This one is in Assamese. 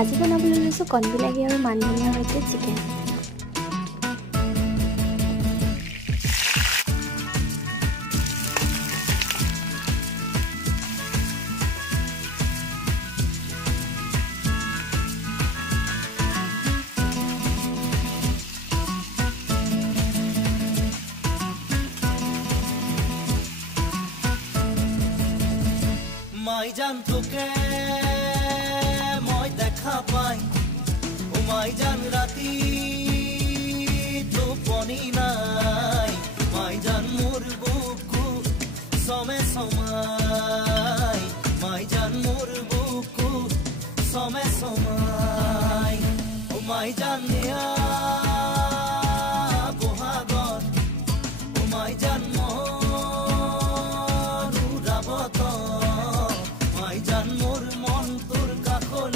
আজি বনাবলৈ লৈছোঁ কণবিলাহী আৰু মানধনিয়াৰ সৈতে চিকেন। মাই জান তোকে মই দেখা পাই ও মাই জান রাতি টোপনি নাই মাই জান মোর বুকু সমে সমাই মাই জান মোর বুকু সমে সমাই ও মাই জান